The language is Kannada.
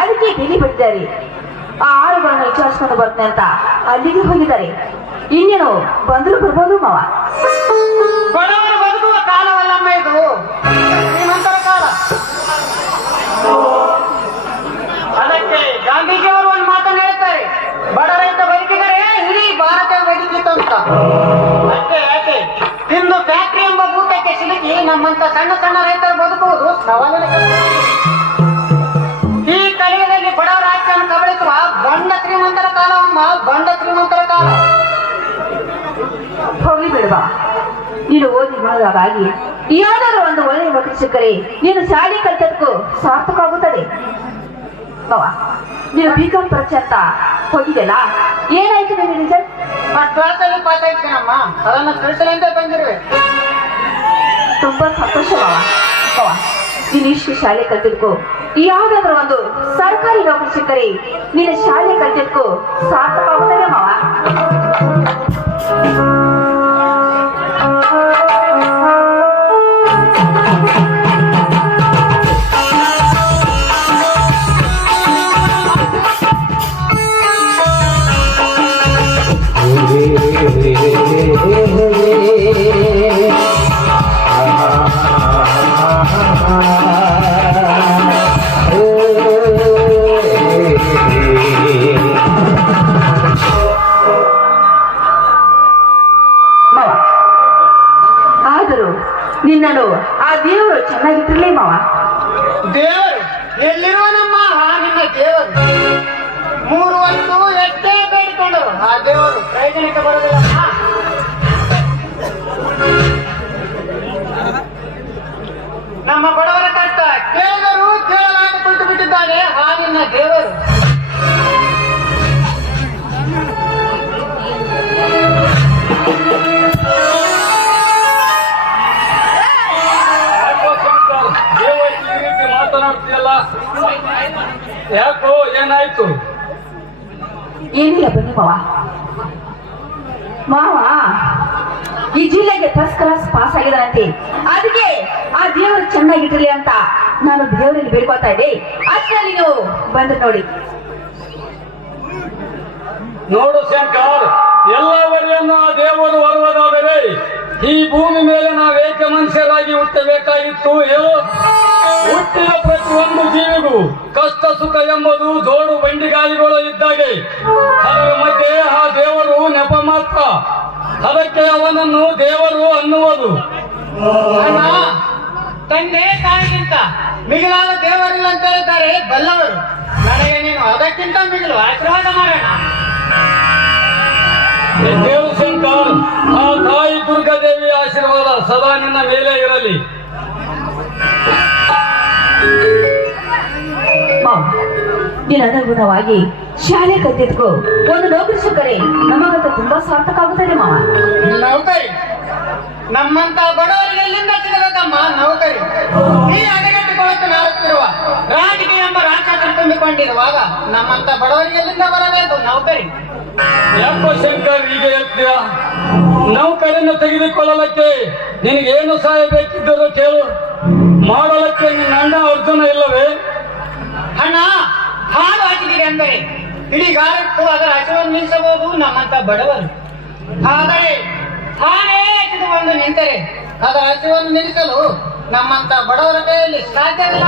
ಅದಕ್ಕೆ ಬೆಲೆ ಬಿಟ್ಟಿದ್ದಾರೆ. ಆ ಆಳುಗಳನ್ನ ವಿಚಾರಿಸ್ಕೊಂಡು ಬರ್ತೇನೆ ಅಂತ ಅಲ್ಲಿಗೆ ಹೋಗಿದ್ದಾರೆ. ಇನ್ನೇನು ಬಂದ್ರು ಬರ್ಬೋದು ಮಾವ. ಬಡವರು ಬದುಕುವ ಕಾಲವಲ್ಲಮ್ಮ ಇದು, ಶ್ರೀಮಂತರ ಕಾಲ. ಅದಕ್ಕೆ ಗಾಂಧೀಜಿಯವರು ಒಂದು ಮಾತನ್ನು ಹೇಳ್ತಾರೆ, ಬಡ ರೈತ ಬದುಕಿದರೆ ಇಡೀ ಭಾರತ ಬದುಕಿತ್ತು ಅಂತ. ಅಷ್ಟೇ ಯಾಕೆ ಇಂದು ಫ್ಯಾಕ್ಟರಿ ಎಂಬ ಭೂತಕ್ಕೆ ಸಿಲುಕಿ ನಮ್ಮಂತ ಸಣ್ಣ ಸಣ್ಣ ರೈತರು ಬದುಕುವುದು ಸವಾಲಿನ ಕೆಲಸ. ಈ ಕಲಿಯುಗದಲ್ಲಿ ಬಡವರ ರಾಜ್ಯವನ್ನು ಕಬಳಿಸುವ ಬಂಡ ಶ್ರೀಮಂತರ ಕಾಲವಮ್ಮ, ಬಂಡ ಶ್ರೀಮಂತರ ಕಾಲ. ಹೋಗಿ ಬಿಡುವ, ನೀನು ಓದಿ ಗುಣದಾಗಿ ಯಾವ್ದಾದ್ರು ಒಂದು ಒಳ್ಳೆಯ ನೌಕರಿ ಸಿಕ್ಕರೆ ನೀನು ಶಾಲೆ ಕಲಿತದಕ್ಕೂ ಸಾರ್ಥಕ ಆಗುತ್ತದೆ. ಬಾವ, ನೀನು ಬಿಕಾಂ ಪರೀಕ್ಷೆ ಅಂತ ಹೋಗಿದೆಯಲ್ಲ, ಏನಾಯ್ತು ನಿನ್ನ ರಿಸಲ್ಟ್? 12th ಪಾಸ್ ಆಯ್ತೇನಮ್ಮ, ಅದನ್ನು ತಿಳಿಸಲೆಂದೇ ಬಂದಿರುವೆ. ತುಂಬಾ ಸಂತೋಷ ಬಾವ. ಬಾವ, ನೀನು ಇಷ್ಟು ಶಾಲೆ ಕಲಿತದಕ್ಕೂ ಯಾವ್ದಾದ್ರು ಒಂದು ಸರ್ಕಾರಿ ನೌಕರಿ ಸಿಕ್ಕರೆ ನೀನು ಶಾಲೆ ಕಲಿತದಕ್ಕೂ ಸಾರ್ಥಕ ಆಗುತ್ತದೆ ಮಾವ. ಆದರೂ ನಿನ್ನನ್ನು ಆ ದೇವರು ಚೆನ್ನಾಗಿಟ್ಟಿರ್ಲಿ ಮಾವ. ದೇವರು ಎಲ್ಲಿರುವ ನಮ್ಮ ನಿನ್ನ ದೇವರು 3 ಹೊತ್ತು ಎಷ್ಟೇ ಬೇಡಿಕೊಂಡರು ಆ ದೇವರು ಪ್ರಯೋಜನಕ್ಕೆ ಬರುವುದಿಲ್ಲ. ನಮ್ಮ ಬಡವರ ಕಷ್ಟ ಕೇಳಿದರು ಕೇಳಲಾಗ ಕುಳಿತು ಬಿಟ್ಟಿದ್ದಾನೆ ಆ ನಿನ್ನ ದೇವರು. ಮಾತನಾಡ್ತೀಯಲ್ಲ, ಯಾಕೋ ಏನಾಯ್ತು? ಏನಿಲ್ಲ ಬನ್ನಿ ಮಾವ. ಮಾವ ಈ ಜಿಲ್ಲೆಗೆ ಫಸ್ಟ್ ಕ್ಲಾಸ್ ಪಾಸ್ ಆಗಿದಾರಂತೆ, ಅದಕ್ಕೆ ಆ ದೇವರು ಚೆನ್ನಾಗಿಟ್ಟಿರ್ಲಿ ಅಂತ ನಾನು ದೇವರಲ್ಲಿ ಬೇಡ್ಕೊತಾ ಇದ್ದೆ. ಅಷ್ಟರಲ್ಲಿ ನೀವು ಬಂದು ನೋಡಿ. ನೋಡು ಶಂಕರ್, ಎಲ್ಲವರೆಯನ್ನು ಆ ದೇವರು ಬರುವುದಾದರೆ ಈ ಭೂಮಿ ಮೇಲೆ ನಾವೇಕೆ ಮನುಷ್ಯರಾಗಿ ಹುಟ್ಟಬೇಕಾಗಿತ್ತು? ಹುಟ್ಟಿದ ಪ್ರತಿಯೊಂದು ಜೀವಿಗೂ ಕಷ್ಟ ಸುಖ ಎಂಬುದು ಜೋಡು ಬಂಡಿಗಾಲಿಗಳು ಇದ್ದಾಗೆ. ಅದರ ಮಧ್ಯೆ ಆ ದೇವರು ನೆಪ ಮಾತ್ರ, ಅದಕ್ಕೆ ಅವನನ್ನು ದೇವರು ಅನ್ನುವುದು. ಅಣ್ಣ, ತಂದೆ ತಾಯಿಗಿಂತ ಮಿಗಿಲಾದ ದೇವರಿಲ್ಲ ಅಂತ ಹೇಳ್ತಾರೆ ಬಲ್ಲವರು. ನನಗೆ ನೀನು ಅದಕ್ಕಿಂತ ಮಿಗಿಲು ಆಶೀರ್ವಾದ ಮಾಡೋಣ. ದೇವ ಶಂಕರ್, ಆ ತಾಯಿ ದುರ್ಗಾದೇವಿಯ ಆಶೀರ್ವಾದ ಸದಾ ನಿನ್ನ ಮೇಲೆ ಇರಲಿ. ನೀನು ಅನುಗುಣವಾಗಿ ಶಾಲೆ ಕಲಿತಿದ್ಕೋ ಒಂದು ನೌಕರಿ ಸಿಕ್ಕರೆ ನಮಗಂತ ತುಂಬಾ ಸಾರ್ಥಕ ಆಗುತ್ತದೆ ಮಾವ. ನೌಕರಿ ನಮ್ಮಂತ ಬಡವರಿಗೆ ಎಲ್ಲಿಂದ ಸಿಗಬೇಕಮ್ಮ ನೌಕರಿ? ಈ ಅಡಗಟ್ಟುಕೊಳ್ಳುತ್ತ ನಾಡುತ್ತಿರುವ ರಾಜಕೀಯ ಎಂಬ ರಾಕ್ಷಸ ತುಂಬಿಕೊಂಡಿರುವಾಗ ನಮ್ಮಂತ ಬಡವರಿಗೆ ಎಲ್ಲಿಂದ ಬರಬೇಕು ನೌಕರಿ? ಯಾಕೋ ಶಂಕರ್ ಹೀಗೆ ಹೇಳ್ತೀಯ? ನೌಕರಿಯನ್ನು ತೆಗೆದುಕೊಳ್ಳಲಿಕ್ಕೆ ನಿನಗೇನು ಸಹಾಯ ಬೇಕಿದ್ದರೂ ಕೇಳು, ಮಾಡಲಿಕ್ಕೆ ನಿನ್ನ ಅಣ್ಣ ಅರ್ಜುನ ಇಲ್ಲವೇ? ಅಣ್ಣ, ಹಾಲು ಹಾಕಿದ್ದೀರಿ ಅಂದರೆ ಇಡೀ ಗಾಳಿಟ್ಟು ಅದರ ಹಸಿವನ್ನು ನಿಲ್ಲಿಸಬಹುದು ನಮ್ಮಂತ ಬಡವರು. ಆದರೆ ಹಾನೇ ಹಾಕಿದುಕೊಂಡು ನಿಂತರೆ ಅದರ ಹಸಿವನ್ನು ನಿಲ್ಲಿಸಲು ನಮ್ಮಂತ ಬಡವರ ಕೈಯಲ್ಲಿ ಸಾಧ್ಯವಿಲ್ಲ.